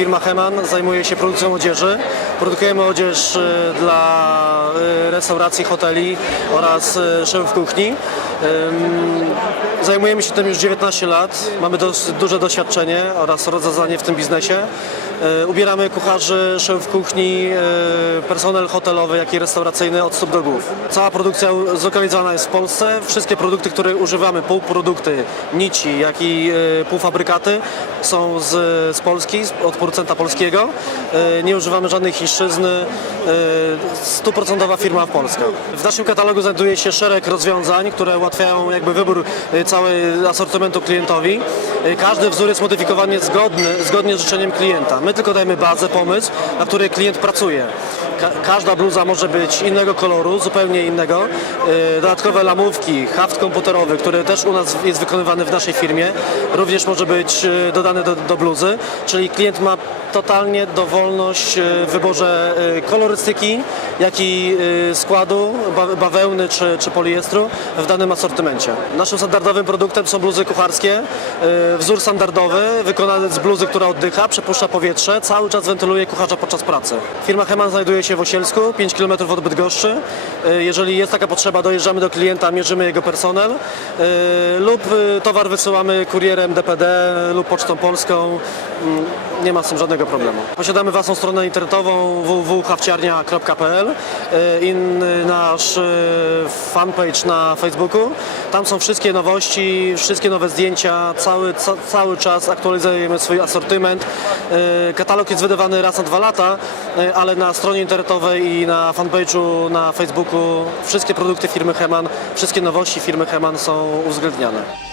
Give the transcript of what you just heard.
Firma Heman zajmuje się produkcją odzieży. Produkujemy odzież e, dla e, restauracji, hoteli oraz e, szefów kuchni. Zajmujemy się tym już 19 lat. Mamy dosyć duże doświadczenie oraz rozeznanie w tym biznesie. E, Ubieramy kucharzy, szefów kuchni, e, personel hotelowy, jak i restauracyjny od stóp do głów. Cała produkcja zlokalizowana jest w Polsce. Wszystkie produkty, które używamy, półprodukty, nici, jak i e, półfabrykaty są z, z Polski, od producenta polskiego. Nie używamy żadnej chińszczyzny. Stuprocentowa firma w Polsce. W naszym katalogu znajduje się szereg rozwiązań, które ułatwiają jakby wybór e, całej asortymentu klientowi. E, Każdy wzór jest modyfikowany zgodny, zgodnie z życzeniem klienta. My tylko dajemy bazę, pomysł, na której klient pracuje. Ka- każda bluza może być innego koloru, zupełnie innego. E, Dodatkowe lamówki, haft komputerowy, który też u nas jest wykonywany w naszej firmie, również może być e, dodany do, do bluzy, czyli klient ma totalnie dowolność e, w wyborze kolorystyki, jak i składu ba- bawełny czy, czy poliestru w danym asortymencie. Naszym standardowym produktem są bluzy kucharskie. Wzór standardowy, wykonany z bluzy, która oddycha, przepuszcza powietrze, cały czas wentyluje kucharza podczas pracy. Firma Heman znajduje się w Osielsku, 5 km od Bydgoszczy. E, Jeżeli jest taka potrzeba, dojeżdżamy do klienta, mierzymy jego personel e, lub e, towar wysyłamy kurierem DPD lub Pocztą Polską. Mm, Nie ma z tym żadnego problemu. Posiadamy własną stronę internetową www.hawciarnia.pl i nasz fanpage na Facebooku. Tam są wszystkie nowości, wszystkie nowe zdjęcia, cały, ca, cały czas aktualizujemy swój asortyment. Katalog jest wydawany raz na dwa lata, ale na stronie i na fanpage'u na Facebooku wszystkie produkty firmy Heman, wszystkie nowości firmy Heman są uwzględniane.